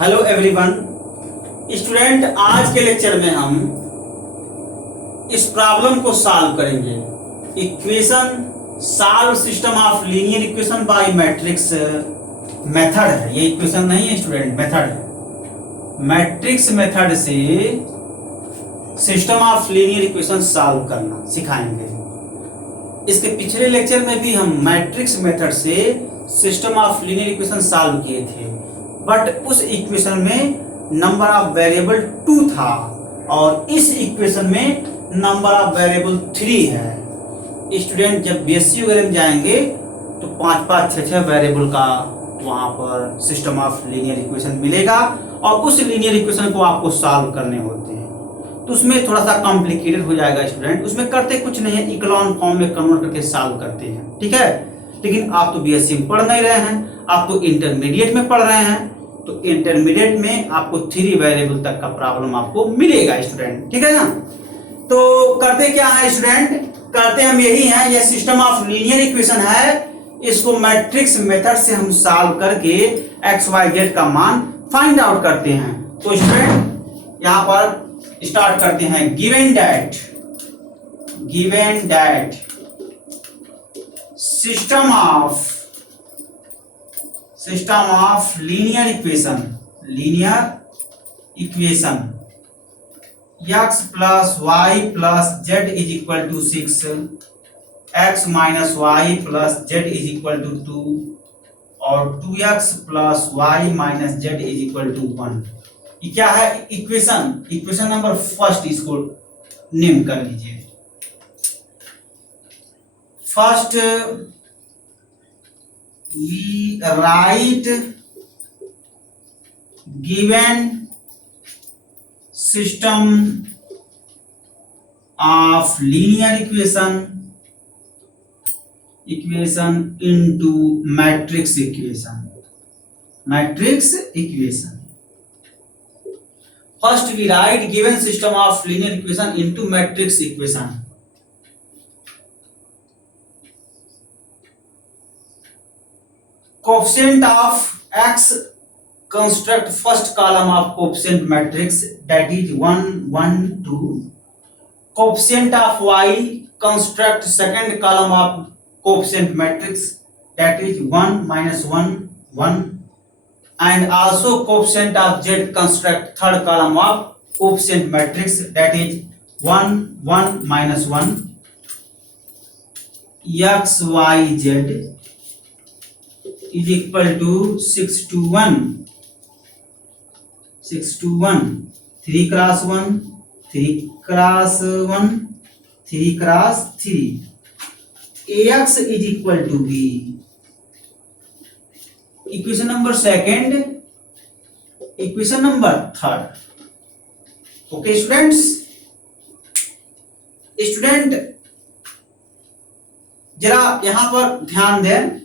Hello everyone student, आज के lecture में हम इस प्रॉब्लम को सॉल्व करेंगे। Equation solve system of linear equation by matrix method है। ये इक्वेशन नहीं है स्टूडेंट, मेथड है। मैट्रिक्स मेथड से system of linear equation solve करना सिखाएंगे। इसके पिछले लेक्चर में भी हम मैट्रिक्स मेथड से system of linear equation solve किए थे, बट उस इक्वेशन में नंबर ऑफ वेरिएबल 2 था और इस इक्वेशन में नंबर ऑफ वेरिएबल 3 है। स्टूडेंट जब बीएससी वगैरह में जाएंगे तो 5-5, 6-6 वेरिएबल का वहां पर सिस्टम ऑफ लीनियर इक्वेशन मिलेगा और उस लीनियर इक्वेशन को आपको सॉल्व करने होते हैं। तो उसमें थोड़ा सा कॉम्प्लिकेटेड हो जाएगा स्टूडेंट। उसमें करते कुछ नहीं है, इक्लोन फॉर्म में कन्वर्ट करके सॉल्व करते हैं, ठीक है। लेकिन आप तो बीएससी में पढ़ नहीं रहे हैं, आप तो इंटरमीडिएट में पढ़ रहे हैं। तो इंटरमीडिएट में आपको 3 वेरिएबल तक का प्रॉब्लम आपको मिलेगा स्टूडेंट, ठीक है ना। तो करते क्या है स्टूडेंट, करते हम यही है, यह सिस्टम ऑफ लीनियर इक्वेशन है। इसको मैट्रिक्स मेथड से हम सॉल्व करके एक्स वाई जेड का मान फाइंड आउट करते हैं। तो स्टूडेंट यहाँ पर स्टार्ट करते हैं। Given that system of linear equation x plus y plus z is equal to 6, x minus y plus z is equal to 2 और 2x plus y minus z is equal to 1। ये क्या है? Equation number first, इसको name कर लीजिए। First we write given system of linear equation into matrix equation. First we write given system of linear equation into matrix equation. Coefficient of x construct first column of coefficient matrix, that is 1 1 2. Coefficient of y construct second column of coefficient matrix, that is 1 minus 1 1. And also coefficient of z construct third column of coefficient matrix, that is 1 1 minus 1. x y z is equal to 6 to 1, 3 cross 1, 3 cross 1, 3 cross 3. ax is equal to b. Equation number second, equation number third. Okay students, student जरा यहां पर ध्यान दें।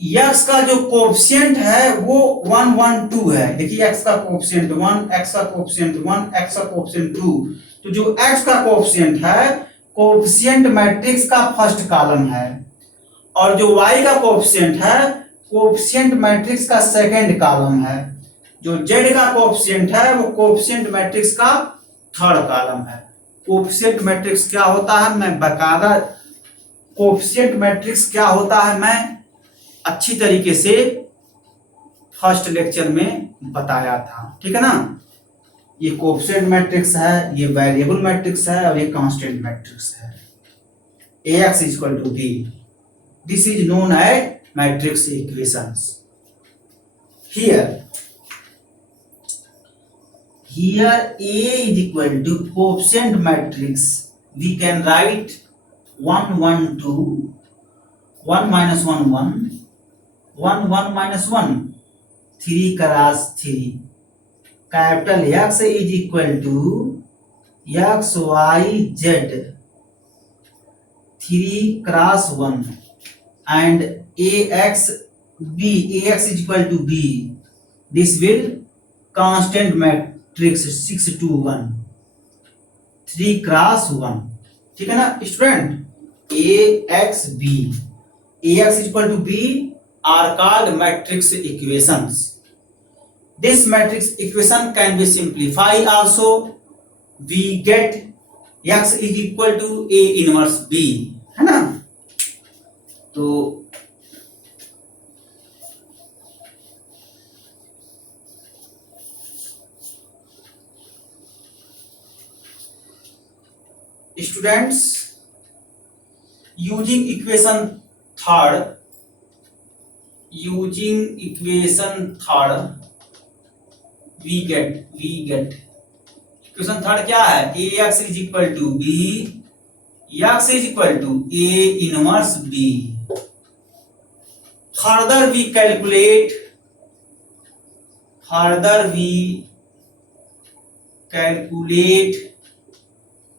x का जो coefficient है वो 1 1 2 है। देखिए x का कोएफिशिएंट 1, x का कोएफिशिएंट 1, x का कोएफिशिएंट 2। तो जो x का कोएफिशिएंट है, कोएफिशिएंट मैट्रिक्स का फर्स्ट कॉलम है, और जो y का कोएफिशिएंट है, कोएफिशिएंट मैट्रिक्स का सेकंड कॉलम है। जो z का कोएफिशिएंट है वो कोएफिशिएंट मैट्रिक्स का थर्ड कॉलम है। कोएफिशिएंट मैट्रिक्स क्या होता है, मैं बकायदा कोएफिशिएंट मैट्रिक्स क्या होता है मैं अच्छी तरीके से फर्स्ट लेक्चर में बताया था, ठीक है ना। ये कोएफिशिएंट मैट्रिक्स है, ये वेरिएबल मैट्रिक्स है और ये कांस्टेंट मैट्रिक्स है। ax is equal to b. This is known as matrix equations. Here a is equal to coefficient matrix. We can write 1 1 2, 1 minus 1 1, 1 1 minus 1, 3 cross 3. Capital X is equal to x y z, 3 cross 1, and ax is equal to b. This will constant matrix 6 to 1, 3 cross 1, ठीक है ना student. ax is equal to b are called matrix equations. this matrix equation can be simplified also. We get x is equal to a inverse b, है ना। तो students, using equation third, we get equation third क्या है, A X is equal to B, X is equal to A inverse B. Further we calculate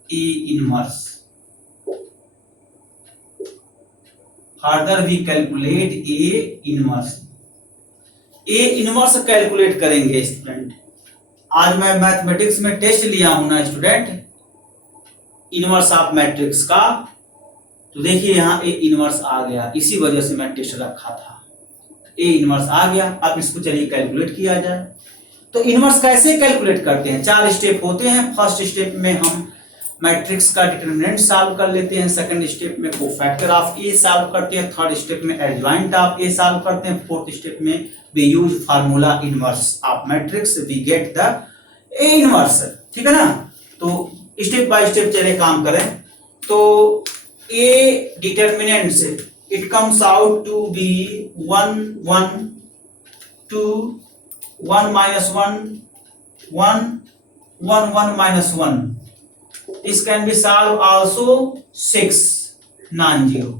A inverse, A inverse calculate करेंगे student. आज मैं mathematics में test लिया हूं ना student, inverse of matrix का। तो देखिए यहाँ ए इनवर्स आ गया, इसी वजह से मैं टेस्ट रखा था। ए इनवर्स आ गया, अब इसको चलिए कैलकुलेट किया जाए। तो इनवर्स कैसे कैलकुलेट करते हैं, 4 स्टेप होते हैं। फर्स्ट स्टेप में हम मैट्रिक्स का डिटरमिनेंट सॉल्व कर लेते हैं, सेकंड स्टेप में कोफैक्टर ऑफ ए सॉल्व करते हैं, थर्ड स्टेप में एडजॉइंट ऑफ ए सॉल्व करते हैं, फोर्थ स्टेप में we use formula inverse of matrix, we get the A inverse. ठीक है ना। तो स्टेप बाय स्टेप चले काम करें। तो ए डिटरमिनेंट से it comes out to be 1 1 2 1 minus 1 1 1 1 minus 1. This can be solved also 6 9 0।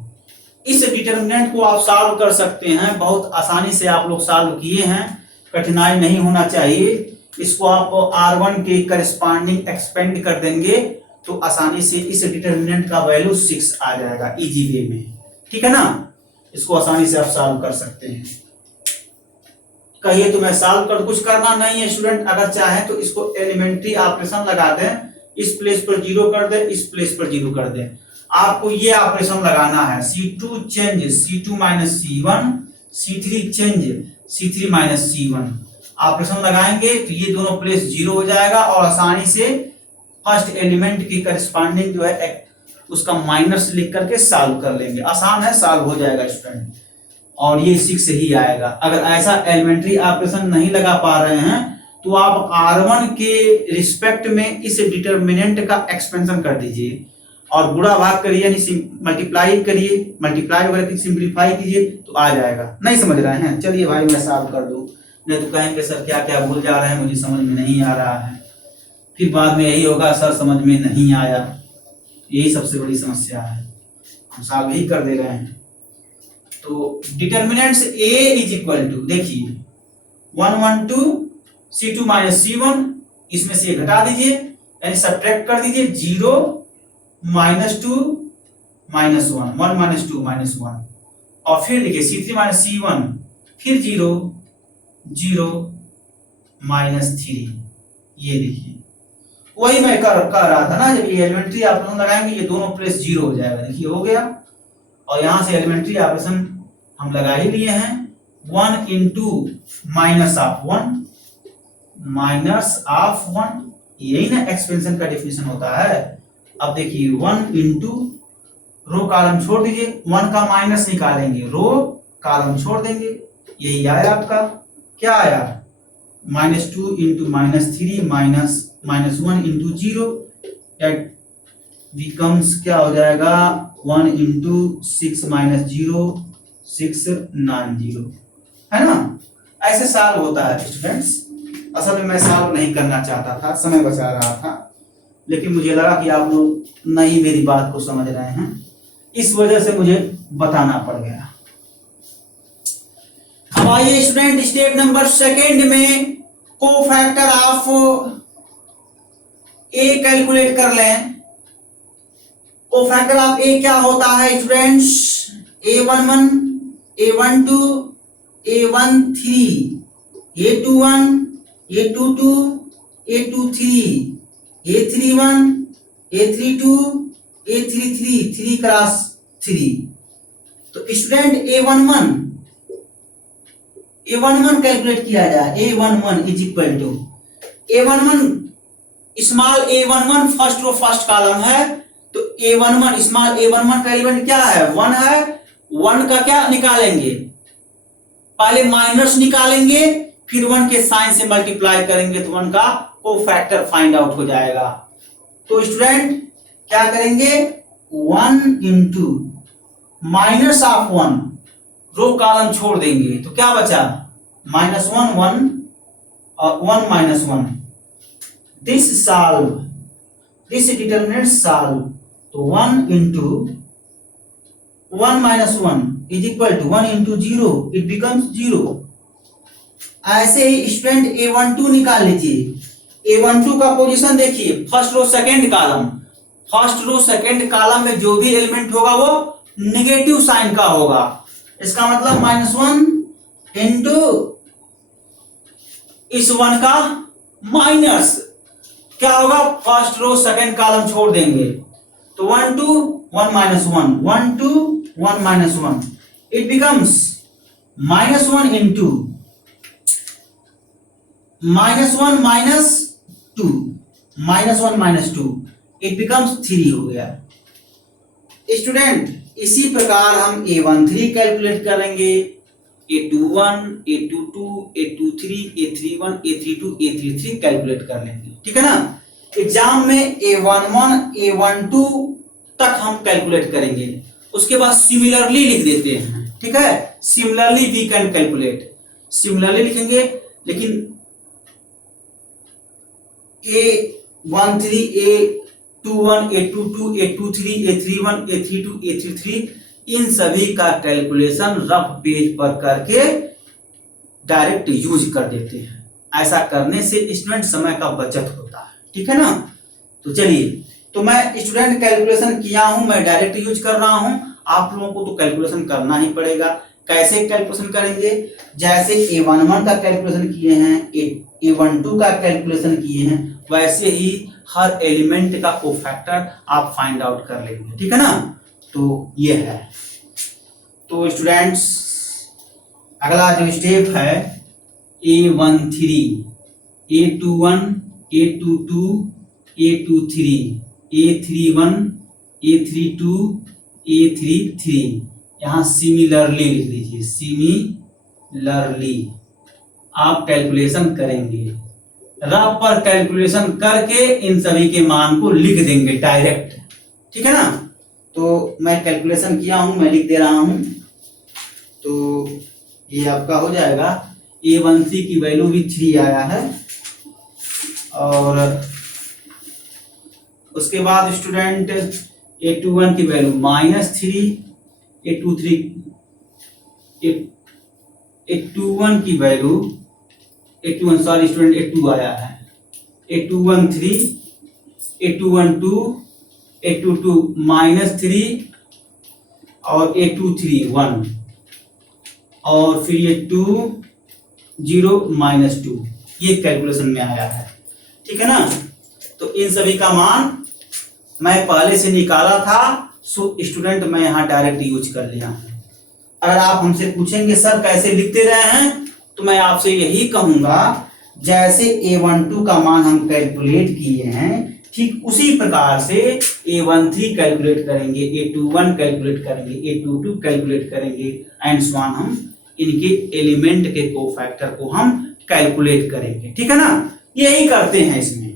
इस डिटरमिनेंट को आप सॉल्व कर सकते हैं, बहुत आसानी से आप लोग सॉल्व किए हैं, कठिनाई नहीं होना चाहिए। इसको आप R1 के करस्पॉन्डिंग एक्सपेंड कर देंगे तो आसानी से इस डिटरमिनेंट का वैल्यू 6 आ जाएगा इजी वे में। ठीक है ना, इसको आसानी से आप सॉल्व कर सकते हैं। कहिए तो मैं सॉल्व कर, कुछ करना नहीं है स्टूडेंट। अगर चाहे तो इसको एलिमेंट्री ऑपरेशन लगा दें, इस प्लेस पर 0 कर दे, इस प्लेस पर 0 कर दे। आपको ये ऑपरेशन लगाना है, C2 change C2 minus C1, C3 change C3 minus C1। Operation लगाएंगे तो ये दोनों प्लेस 0 हो जाएगा और आसानी से फर्स्ट एलिमेंट की करस्पॉन्डिंग जो है उसका माइनस लिख करके सॉल्व कर लेंगे। आसान है, सॉल्व हो जाएगा स्टूडेंट, और ये 6 ही आएगा। अगर ऐसा एलिमेंट्री ऑपरेशन नहीं लगा पा रहे हैं तो आप R1 के रिस्पेक्ट में इस डिटरमिनेंट का एक्सपेंशन कर दीजिए और गुणा भाग करिए, यानी मल्टीप्लाई करिए, मल्टीप्लाई वगैरह सिंप्लीफाई कीजिए तो आ जाएगा। नहीं समझ रहे हैं, चलिए भाई मैं सॉल्व कर दूं, नहीं तो कहेंगे सर क्या क्या भूल जा रहे हैं, मुझे समझ में नहीं आ रहा है। फिर बाद में यही होगा सर समझ में नहीं आया, यही सबसे बड़ी समस्या है। हम सॉल्व ही कर दे रहे हैं। तो determinants A is equal to, देखिए 1 1 2 C2 माइनस C1, इसमें से घटा दीजिए यानी सब्ट्रैक्ट कर दीजिए, 0 माइनस 2 माइनस 1 1 माइनस 2 माइनस 1, और फिर देखिए C3 माइनस C1, फिर 0 0 माइनस 3। ये देखिए वही मैं कर रहा था ना, जब ये एलिमेंट्री ऑपरेशन लगाएंगे ये दोनों प्लेस 0 हो जाएगा। देखिए हो गया, और यहां से एलिमेंट्री ऑपरेशन हम लगा ही लिए हैं। 1 into minus of 1 minus of 1, यही ना एक्सपेंशन का डेफिनेशन होता है। अब देखिए 1 इंटू रो कॉलम छोड़ दीजिए, 1 का माइनस निकालेंगे, रो कॉलम छोड़ देंगे, यही आया आपका। क्या आया, -2 into -3 minus 1 into 0, that becomes क्या हो जाएगा 1 इंटू 6 माइनस 0 6 9 0, है ना। ऐसे सॉल्व होता है स्टूडेंट्स। असल में मैं सॉल्व नहीं करना चाहता था, समय बचा रहा था, लेकिन मुझे लगा कि आप लोग नहीं मेरी बात को समझ रहे हैं, इस वजह से मुझे बताना पड़ गया। अब आइए स्टूडेंट स्टेप नंबर 2 में कोफैक्टर ऑफ ए कैलकुलेट कर लें। कोफैक्टर ऑफ ए क्या होता है students, A11 A12 A13 A21 A22 A23 A31 A32 A33 3 cross 3। तो स्टूडेंट A11 A11 कैलकुलेट किया जाए। A11 is equal to A11 small a11 first row first column है, तो a11 स्मॉल a11 का element क्या है 1 है। 1 का क्या निकालेंगे, पहले माइनस निकालेंगे फिर 1 के साइन से मल्टीप्लाई करेंगे तो 1 का कोफैक्टर फाइंड आउट हो जाएगा। तो स्टूडेंट क्या करेंगे 1 into minus of 1 row column छोड़ देंगे तो क्या बचा -1 1 और 1 -1 this solve this determinant solve. तो 1 into 1 -1 is equal to 1 into 0 it becomes 0। ऐसे ही स्टूडेंट A12 निकाल लीजिए। A12 का पोजीशन देखिए first row second column, first row second column में जो भी एलिमेंट होगा वो नेगेटिव साइन का होगा। इसका मतलब -1 इंटू इस 1 का माइनस क्या होगा, फर्स्ट रो सेकंड कॉलम छोड़ देंगे तो 1 2 1 -1 1 2 1 -1 it becomes -1 into -1 -2 -1 -2 it becomes 3 हो गया। स्टूडेंट इसी प्रकार हम A13 कैलकुलेट करेंगे, A21 A22 A23 A31 A32 A33 calculate कर लेंगे, ठीक है ना। एग्जाम में A11 A12 तक हम कैलकुलेट करेंगे, उसके बाद सिमिलरली लिख देते हैं, ठीक है। Similarly we can calculate, similarly लिखेंगे लेकिन A13 A21 A22 A23 A31 A32 A33 इन सभी का कैलकुलेशन रफ पेज पर करके डायरेक्ट यूज कर देते हैं। ऐसा करने से स्टूडेंट समय का बचत होता है, ठीक है ना। तो चलिए, तो मैं स्टूडेंट कैलकुलेशन किया हूं, मैं डायरेक्ट यूज कर रहा हूं, आप लोगों को तो कैलकुलेशन करना ही पड़ेगा। कैसे कैलकुलेशन करेंगे, जैसे A11 का कैलकुलेशन किए हैं, A12 का कैलकुलेशन किए हैं, वैसे ही हर एलिमेंट का कोफैक्टर आप फाइंड आउट कर लेंगे, ठीक है ना। तो ये है। तो स्टूडेंट्स अगला जो स्टेप है A13 A21 A22 A23 A31 A32 A33 यहाँ सिमिलरली लिख लीजिए, सिमिलरली आप कैलकुलेशन करेंगे, रफ पर कैलकुलेशन करके इन सभी के मान को लिख देंगे डायरेक्ट, ठीक है ना। तो मैं कैलकुलेशन किया हूं, मैं लिख दे रहा हूं। तो ये आपका हो जाएगा A13 की वैल्यू भी 3 आया है, और उसके बाद स्टूडेंट A21 की वैल्यू -3, A21 की value A21 sorry student A2 आया है, A21 3 A21 2 A22 -3 और A23 1 और फिर ये 2 0 -2 ये कैलकुलेशन में आया है, ठीक है ना। तो इन सभी का मान मैं पहले से निकाला था, सो स्टूडेंट मैं यहाँ डायरेक्ट यूज कर लिया हूँ। अगर आप हमसे पूछेंगे सर कैसे लिखते रहे हैं, तो मैं आपसे यही कहूंगा जैसे A12 का मान हम कैलकुलेट किए हैं ठीक उसी प्रकार से A13 कैलकुलेट करेंगे, A21 कैलकुलेट करेंगे, A22 कैलकुलेट करेंगे एंड सो ऑन। हम इनके एलिमेंट के कोफैक्टर को हम कैलकुलेट करेंगे, ठीक है ना। यही करते हैं इसमें।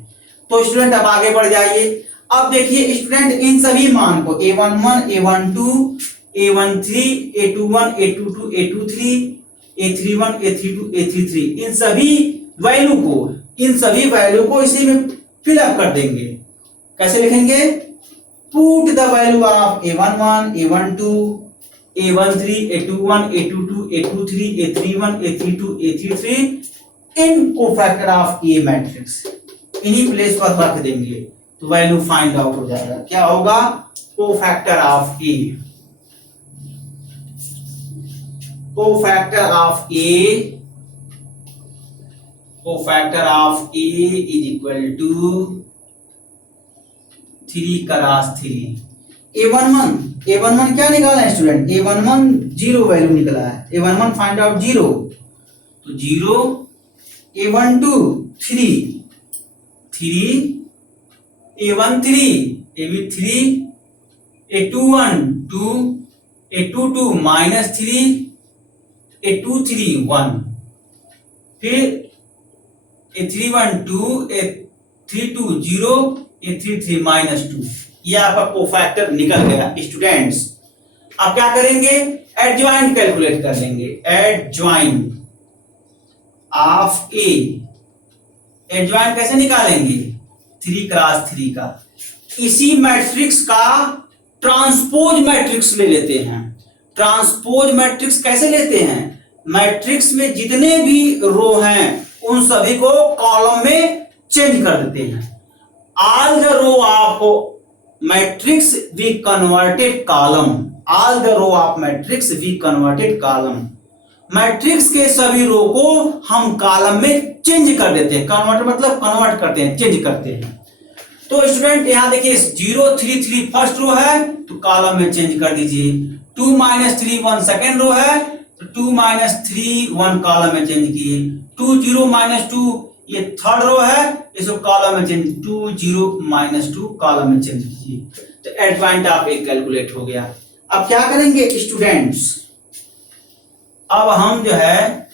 तो स्टूडेंट अब आगे बढ़ जाइए। अब देखिए स्टूडेंट इन सभी मान को A11 A12 A13 A21 A22 A23 A31 A32 A33 इन सभी वैल्यू को इसी में फिलअप कर देंगे। कैसे लिखेंगे, put the value of A11 A12 A13 A21 A22 A23 A31 A32 A33 in cofactor of A matrix, इन्हीं प्लेस पर रख देंगे तो वैल्यू फाइंड आउट हो जाएगा। क्या होगा, cofactor of A, cofactor of A is equal to 3 cross 3। A11 क्या निकाला है स्टूडेंट, A11 0 वैल्यू निकला है, A11 फाइंड आउट 0। तो 0 A12 3 3 A13 AB3 A21 2 A22 -3 A23 1 फिर A31 2 A32 0 A33 -2। ये आपका कोफैक्टर निकल गया स्टूडेंट्स। अब क्या करेंगे, एडजॉइंट कैलकुलेट कर लेंगे। एडजॉइंट ऑफ ए, एडजॉइंट कैसे निकालेंगे, 3 क्रॉस 3 का। इसी मैट्रिक्स का ट्रांसपोज मैट्रिक्स ले लेते हैं। ट्रांसपोज मैट्रिक्स कैसे लेते हैं, मैट्रिक्स में जितने भी रो हैं उन सभी को कॉलम में चेंज कर देते हैं। All the row of matrix we converted column, all the row of matrix we converted column. Matrix के सभी रो को हम कॉलम में चेंज कर देते हैं। कन्वर्ट मतलब कन्वर्ट करते हैं, चेंज करते हैं। तो स्टूडेंट यहां देखिए 0 3 3 फर्स्ट रो है तो कॉलम में चेंज कर दीजिए। 2 -3 1 सेकेंड रो है तो 2 -3 1 कॉलम में चेंज किए। 2 0 -2 ये थर्ड रो है, इसको कॉलम में चेंज 2 0 -2 कॉलम में चेंज कीजिए। तो एडजॉइंट ऑफ ए कैलकुलेट हो गया। अब क्या करेंगे स्टूडेंट्स, अब हम जो है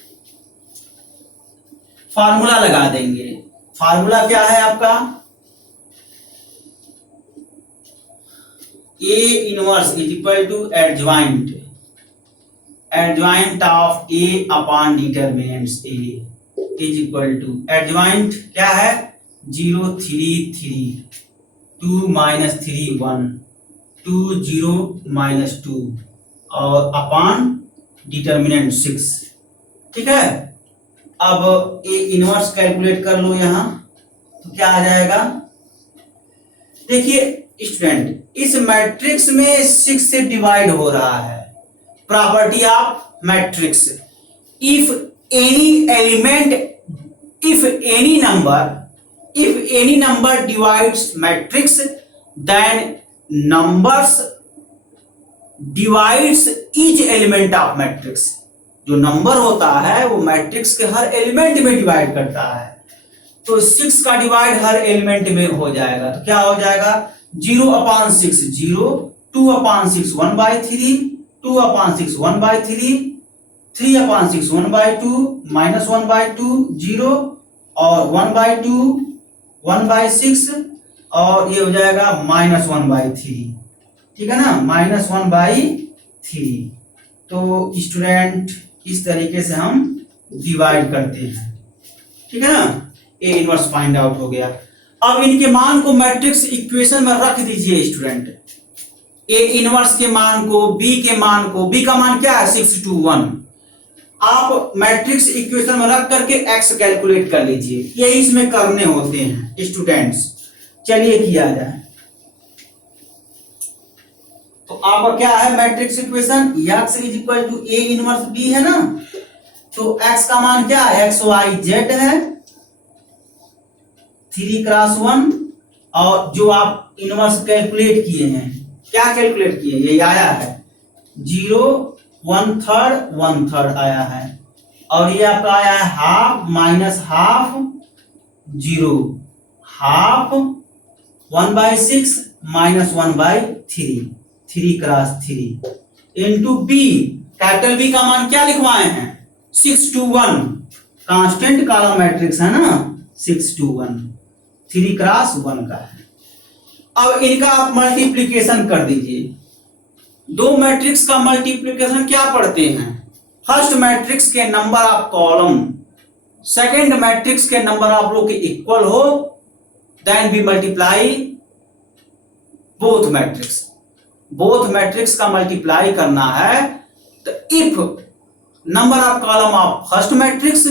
फार्मूला लगा देंगे। फार्मूला क्या है आपका, A inverse is equal to adjoint, adjoint of A upon determinants A is equal to adjoint क्या है 0 3 3 2 -3 1 2 0 -2 और अपॉन डिटरमिनेंट 6। ठीक है, अब ए इनवर्स कैलकुलेट कर लो यहां तो क्या आ जाएगा, देखिए स्टूडेंट इस मैट्रिक्स में 6 से डिवाइड हो रहा है। Property of matrix, if any element, if any number divides matrix then numbers divides each element of matrix. जो नंबर होता है वो मैट्रिक्स के हर एलिमेंट में डिवाइड करता है। तो 6 का डिवाइड हर एलिमेंट में हो जाएगा तो क्या हो जाएगा 0/6 0, 2/6 1/3, 2/6 1/3, 3/6 1/2, -1/2 0 और 1/2 1/6 और ये हो जाएगा -1/3। ठीक है ना, -1/3। तो स्टूडेंट इस तरीके से हम डिवाइड करते हैं। ठीक है ना, ए इनवर्स फाइंड आउट हो गया। अब इनके मान को मैट्रिक्स इक्वेशन में रख दीजिए स्टूडेंट। ए इनवर्स के मान को, बी के मान को, बी का मान क्या है 6 2 1, आप मैट्रिक्स इक्वेशन में रख करके एक्स कैलकुलेट कर लीजिए। यही इसमें करने होते हैं स्टूडेंट्स। चलिए किया जाए। तो आपका क्या है matrix equation, x is equal to A inverse B है ना। तो x का मान क्या है x y z है 3 क्रॉस 1 और जो आप इनवर्स कैलकुलेट किए हैं, क्या कैलकुलेट किए, ये आया है 0 1/3 1/3 आया है और ये आपका आया है half -half 0 half 1/6 -1/3 3 cross 3 into B. Capital B का मान क्या लिखवाए हैं 6 2 1, कांस्टेंट कॉलम मैट्रिक्स है ना 6 2 1 3 क्रॉस 1 का है। अब इनका आप मल्टीप्लीकेशन कर दीजिए। दो मैट्रिक्स का मल्टीप्लीकेशन क्या पढ़ते हैं, फर्स्ट मैट्रिक्स के number of column second matrix के नंबर ऑफ रो के इक्वल हो then we multiply both matrix. Both matrix का मल्टीप्लाई करना है तो if number of column of first matrix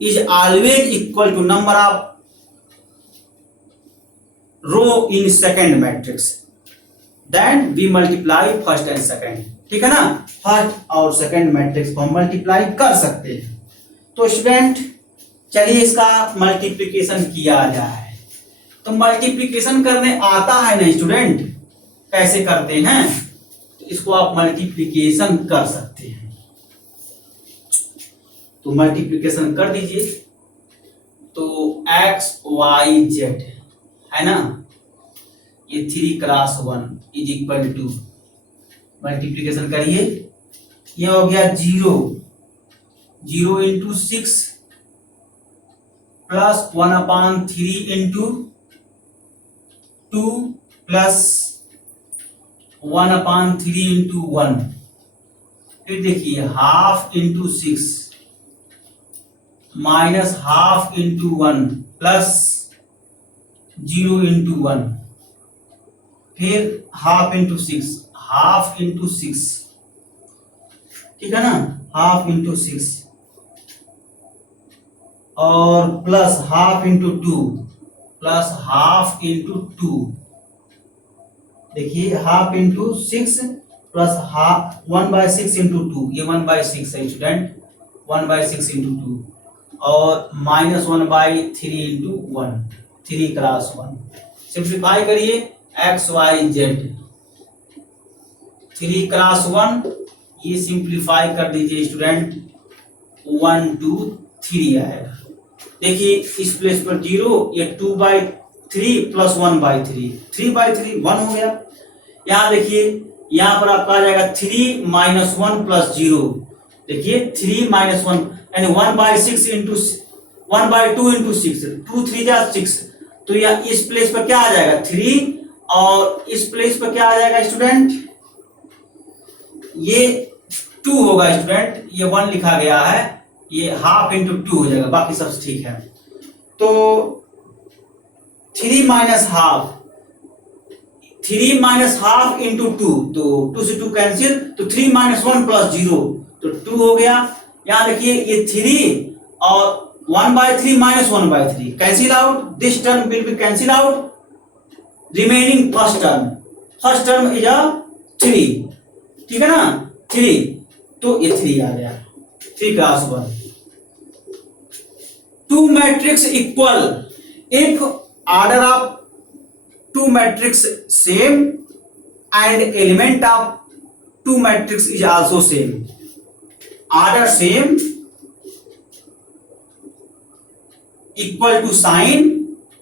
is always equal to number of row in second matrix then we multiply first and second. ठीक है ना, first और second matrix को हम मल्टीप्लाई कर सकते हैं। तो स्टूडेंट चलिए इसका मल्टीप्लिकेशन किया जाए। तो मल्टीप्लिकेशन करने आता है ना स्टूडेंट, कैसे करते हैं, तो इसको आप मल्टीप्लिकेशन कर सकते हैं। तो मल्टीप्लिकेशन कर दीजिए, तो एक्स वाई जेड है ना, ये 3 × 1 इज इक्वल टू, मल्टीप्लिकेशन करिए, ये हो गया 0 × 6 प्लस 1/3 × 2 प्लस 1/3 × 1, फिर देखिए half into 6 minus half into 1 plus 0 × 1, फिर हाफ इंटू 6, हाफ इंटू 6, ठीक है ना, हाफ इंटू 6 और plus half into 2 plus half into 2, देखिए half into 6 plus half 1/6 into 2, ये 1/6 है स्टूडेंट, 1/6 इंटू 2 और माइनस 1/3 इंटू 1, 3 × 1, सिंप्लीफाई करिए एक्स वाई जेड, 3 × 1, ये सिंप्लीफाई कर दीजिए स्टूडेंट, 1 2 3 आएगा, देखिए इस प्लेस पर 0, ये 2/3 प्लस 1/3, 3/3 1 हो गया, यहाँ देखिए यहाँ पर आपका आ जाएगा 3 - 1 प्लस 0, देखिए 3 - 1 यानी 1/6 इंटू 1/2 इंटू 6, 2 3 जा 6, तो यह इस प्लेस पर क्या आ जाएगा 3 और इस प्लेस पर क्या आ जाएगा स्टूडेंट, ये 2 होगा स्टूडेंट, ये 1 लिखा गया है, ये हाफ इंटू 2 हो जाएगा, बाकी सब ठीक है, तो 3 - हाफ, 3 - हाफ इंटू 2, तो 2 से 2 कैंसिल, तो 3 - 1 प्लस 0, तो 2 हो गया, यहाँ देखिए ये 3 और 1/3 - 1/3 cancel out, this term will be cancel out, remaining first term is a 3, ठीक है ना 3, तो ये 3 आ गया, 3 × 1, 2 matrix equal if order of 2 matrix same and element of 2 matrix is also same, order same, equal to sign,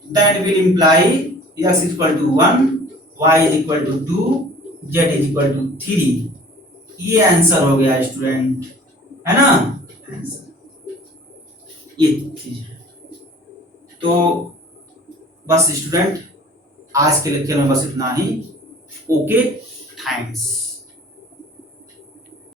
that will imply x is equal to 1, y is equal to 2, z is equal to 3, ये answer हो गया student, है ना, ये चीज है, तो बस स्टूडेंट आज के लेक्चर में बस इतना ही, ओके थैंक्स।